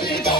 Grito.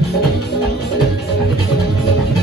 Thank you.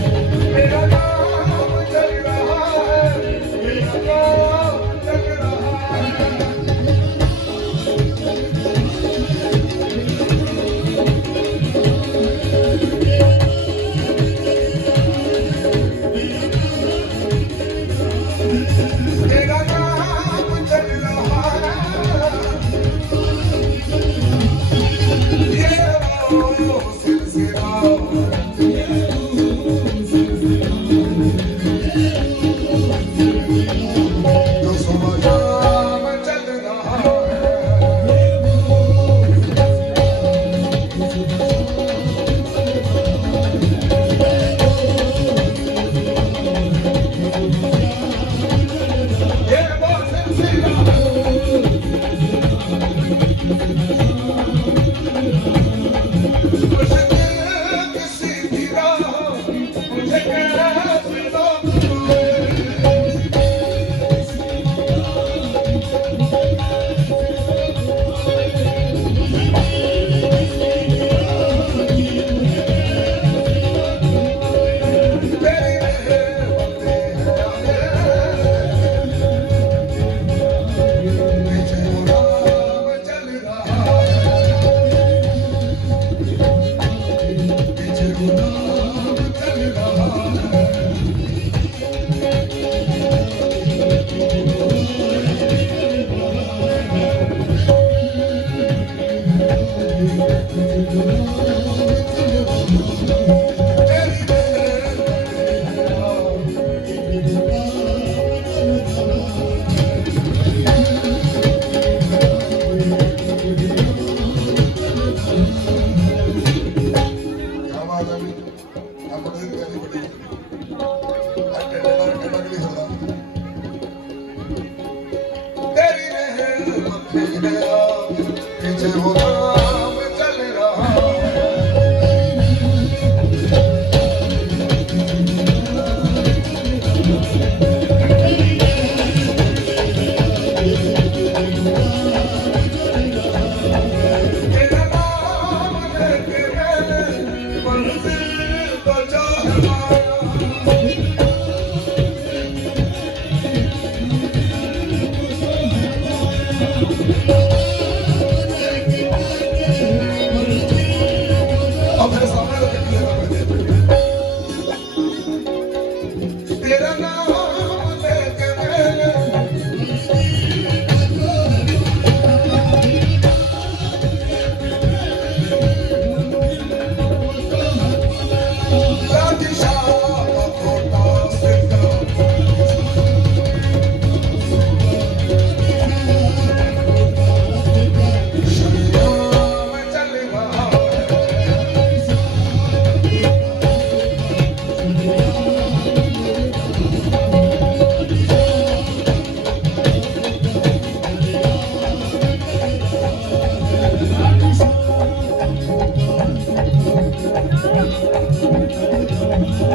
何?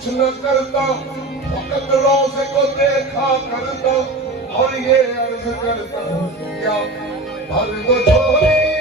कुछ न करता फकत रोज को देखा करता और ये अर्ज करता क्या भर दो छोरी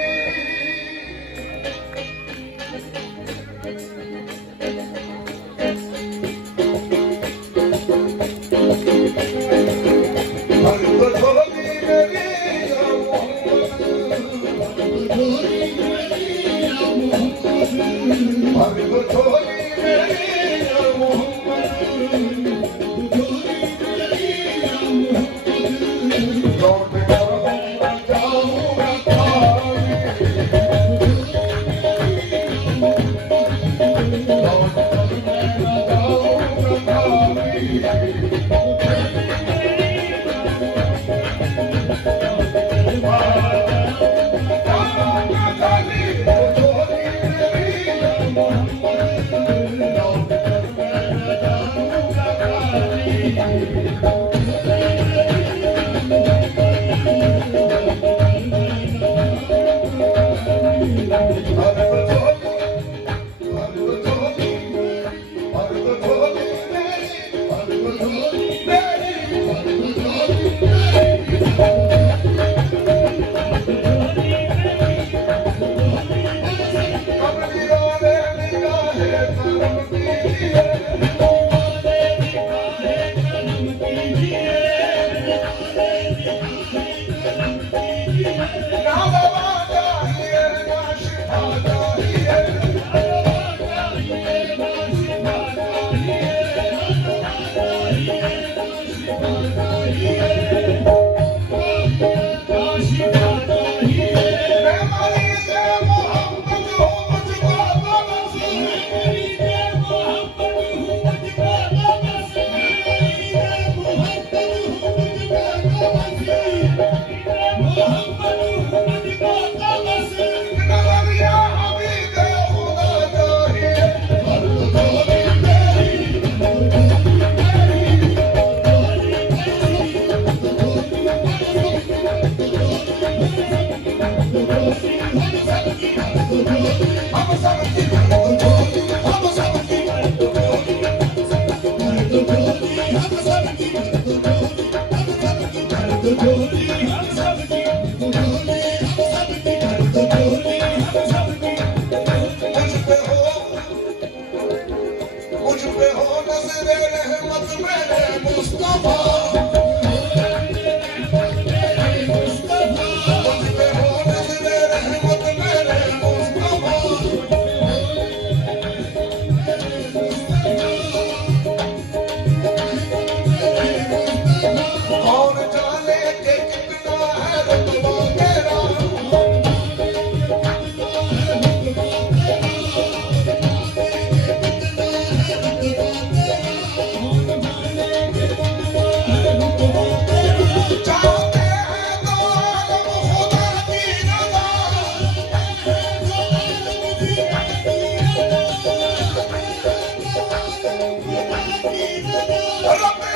What up,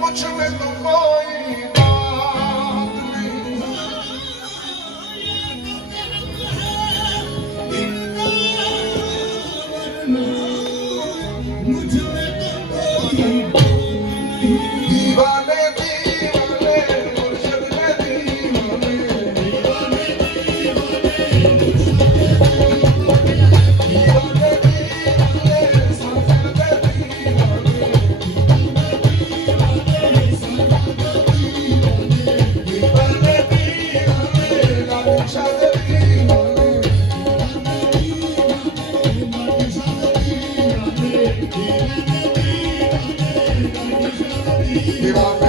मुझ में तो Viva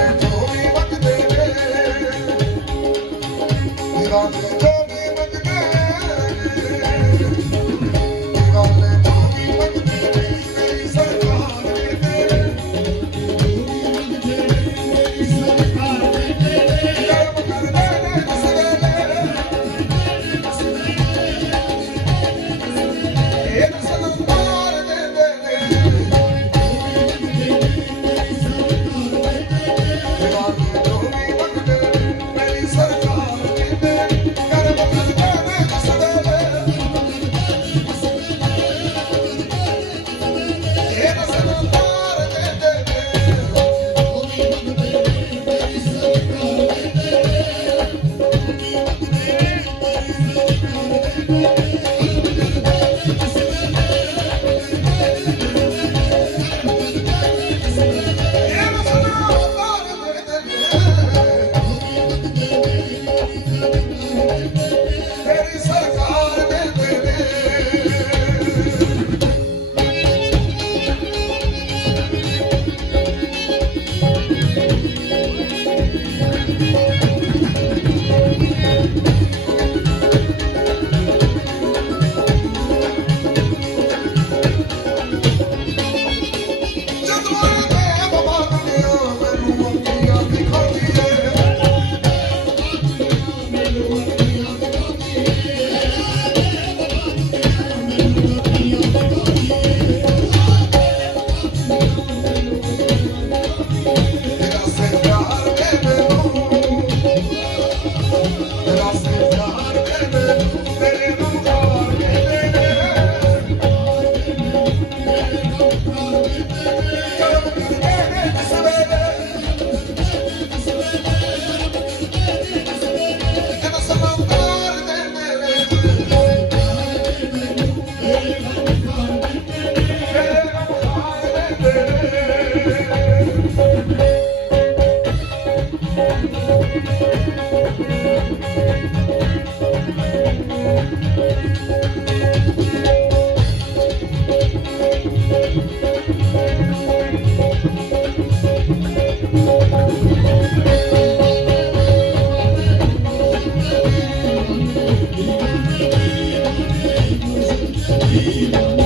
you.